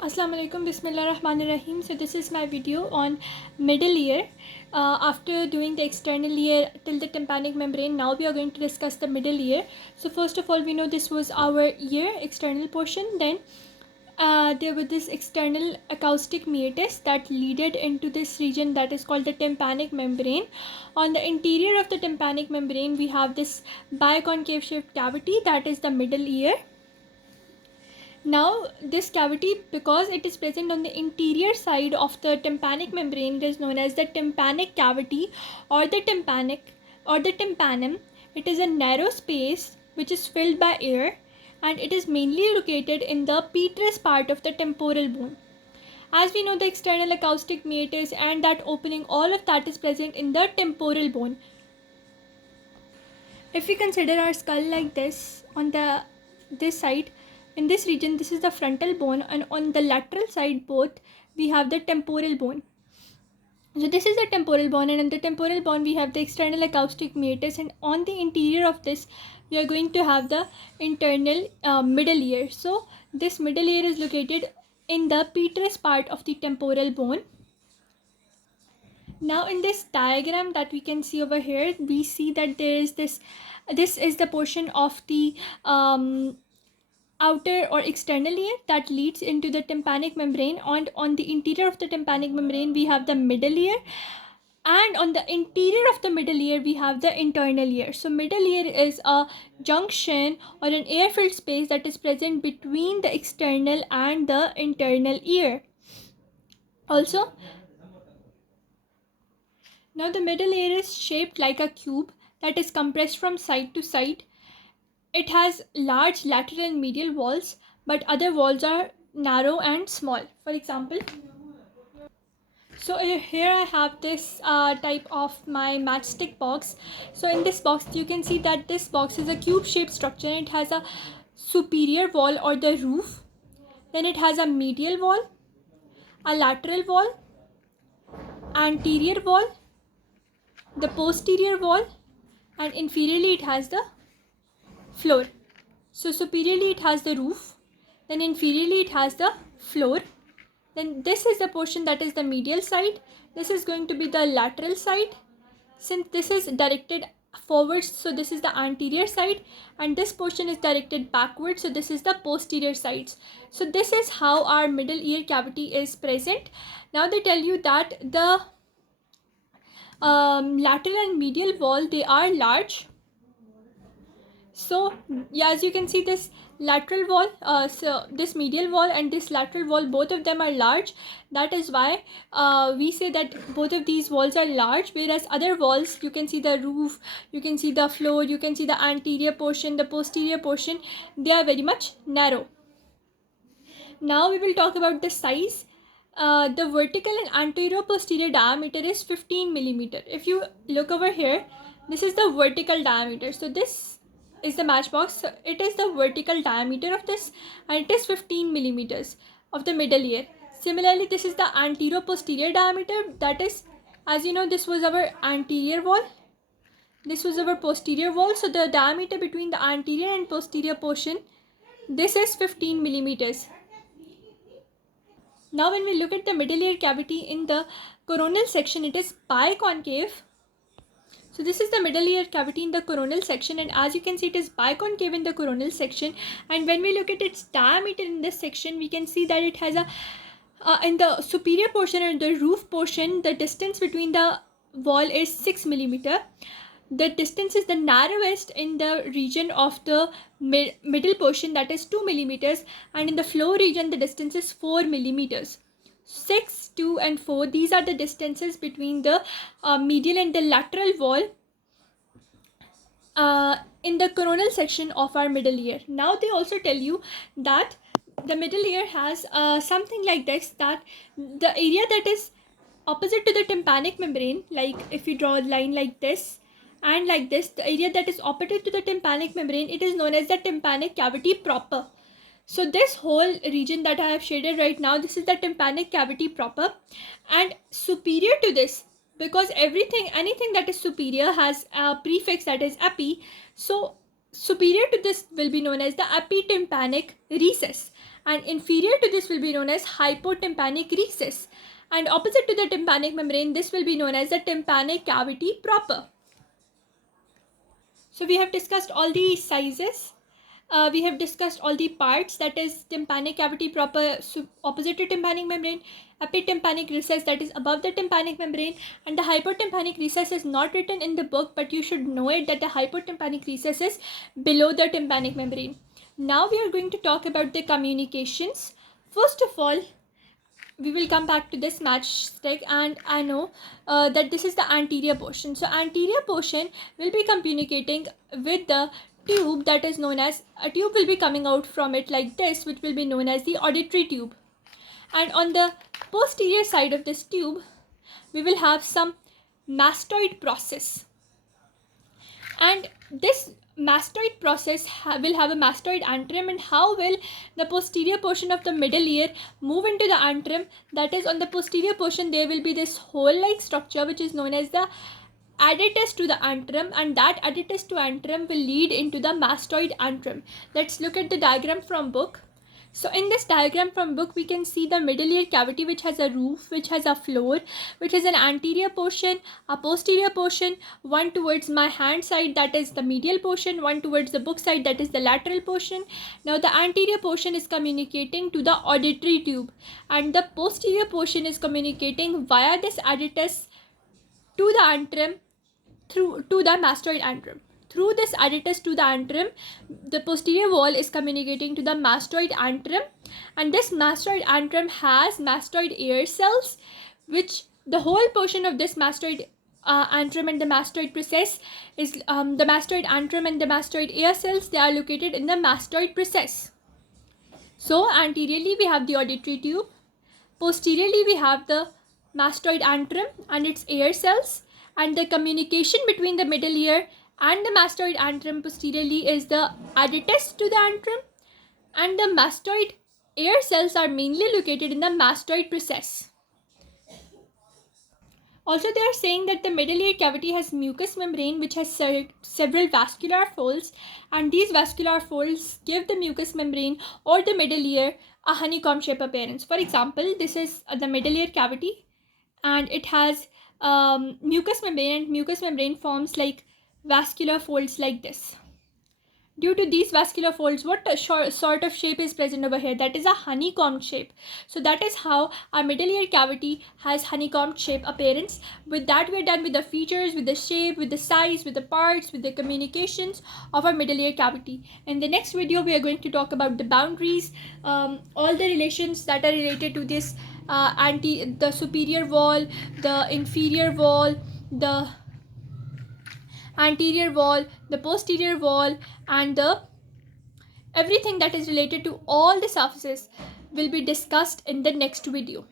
Assalamu alaikum, Bismillahirrahmanirrahim. So this is my video on middle ear. After doing the external ear till the tympanic membrane, now we are going to discuss the middle ear. So first of all, we know this was our ear external portion. Then there was this external acoustic meatus that leaded into this region that is called the tympanic membrane. On the interior of the tympanic membrane, we have this biconcave shaped cavity that is the middle ear. Now this cavity, because it is present on the interior side of the tympanic membrane, it is known as the tympanic cavity or the tympanic or the tympanum. It is a narrow space which is filled by air, and it is mainly located in the petrous part of the temporal bone. As we know, the external acoustic meatus and that opening, all of that is present in the temporal bone. If we consider our skull like this, on this side, in this region, this is the frontal bone, and on the lateral side both, we have the temporal bone. So this is the temporal bone, and in the temporal bone we have the external acoustic meatus, and on the interior of this we are going to have the internal middle ear. So this middle ear is located in the petrous part of the temporal bone. Now in this diagram that we can see over here, we see that there is this is the portion of the outer or external ear that leads into the tympanic membrane, and on the interior of the tympanic membrane we have the middle ear, and on the interior of the middle ear we have the internal ear. So middle ear is a junction or an air filled space that is present between the external and the internal ear. Also, now the middle ear is shaped like a cube that is compressed from side to side. It has large lateral and medial walls, but other walls are narrow and small. For example, so here I have this type of my matchstick box. So in this box you can see that this box is a cube shaped structure, and it has a superior wall or the roof. Then it has a medial wall, a lateral wall, anterior wall, the posterior wall, and inferiorly it has the floor. So superiorly it has the roof, then inferiorly it has the floor. Then this is the portion that is the medial side. This is going to be the lateral side. Since this is directed forwards, so this is the anterior side, and this portion is directed backwards, so this is the posterior sides. So this is how our middle ear cavity is present. Now they tell you that the lateral and medial wall, they are large. So yeah, as you can see, this lateral wall, so this medial wall and this lateral wall, both of them are large. That is why we say that both of these walls are large, whereas other walls, you can see the roof, you can see the floor, you can see the anterior portion, the posterior portion, they are very much narrow. Now we will talk about the size. The vertical and anterior posterior diameter is 15 millimeter. If you look over here, this is the vertical diameter. So this is the matchbox. So it is the vertical diameter of this, and it is 15 millimeters of the middle ear. Similarly, this is the anterior posterior diameter. That is, as you know, this was our anterior wall, this was our posterior wall. So the diameter between the anterior and posterior portion, this is 15 millimeters. Now when we look at the middle ear cavity in the coronal section, it is biconcave. So this is the middle ear cavity in the coronal section, and as you can see, it is biconcave in the coronal section. And when we look at its diameter in this section, we can see that it has a in the superior portion and the roof portion, the distance between the wall is 6 millimeter. The distance is the narrowest in the region of the middle portion, that is 2 millimeters, and in the floor region the distance is 4 millimeters. 6, 2 and 4, these are the distances between the medial and the lateral wall in the coronal section of our middle ear. Now they also tell you that the middle ear has something like this, that the area that is opposite to the tympanic membrane, like if you draw a line like this and like this, the area that is opposite to the tympanic membrane, it is known as the tympanic cavity proper. So this whole region that I have shaded right now, this is the tympanic cavity proper, and superior to this, because anything that is superior has a prefix that is epi, so superior to this will be known as the epitympanic recess, and inferior to this will be known as hypotympanic recess, and opposite to the tympanic membrane, this will be known as the tympanic cavity proper. So we have discussed all the sizes. We have discussed all the parts, that is tympanic cavity proper opposite to tympanic membrane, epitympanic recess that is above the tympanic membrane, and the hypotympanic recess is not written in the book, but you should know it that the hypotympanic recess is below the tympanic membrane. Now we are going to talk about the communications. First of all, we will come back to this matchstick, and I know that this is the anterior portion. So anterior portion will be communicating with the tube that is known as, a tube will be coming out from it like this, which will be known as the auditory tube. And on the posterior side of this tube, we will have some mastoid process, and this mastoid process will have a mastoid antrum. And how will the posterior portion of the middle ear move into the antrum? That is, on the posterior portion there will be this hole like structure which is known as the adductus to the antrum, and that adductus to antrum will lead into the mastoid antrum. Let's look at the diagram from book. So in this diagram from book, we can see the middle ear cavity which has a roof, which has a floor, which is an anterior portion, a posterior portion, one towards my hand side, that is the medial portion, one towards the book side, that is the lateral portion. Now the anterior portion is communicating to the auditory tube, and the posterior portion is communicating via this adductus to the antrum through to the mastoid antrum. Through this adductus to the antrum, the posterior wall is communicating to the mastoid antrum, and this mastoid antrum has mastoid ear cells, which the whole portion of this mastoid antrum and the mastoid process is the mastoid antrum and the mastoid ear cells, they are located in the mastoid process. So anteriorly we have the auditory tube, posteriorly we have the mastoid antrum and its ear cells, and the communication between the middle ear and the mastoid antrum posteriorly is the adductus to the antrum, and the mastoid ear cells are mainly located in the mastoid process. Also, they are saying that the middle ear cavity has mucous membrane which has several vascular folds, and these vascular folds give the mucous membrane or the middle ear a honeycomb shape appearance. For example, this is the middle ear cavity, and it has mucous membrane, and mucous membrane forms like vascular folds like this. Due to these vascular folds, what sort of shape is present over here? That is a honeycomb shape. So that is how our middle ear cavity has honeycomb shape appearance. With that, we are done with the features, with the shape, with the size, with the parts, with the communications of our middle ear cavity. In the next video, we are going to talk about the boundaries, all the relations that are related to this the superior wall, the inferior wall, the anterior wall, the posterior wall, and the everything that is related to all the surfaces will be discussed in the next video.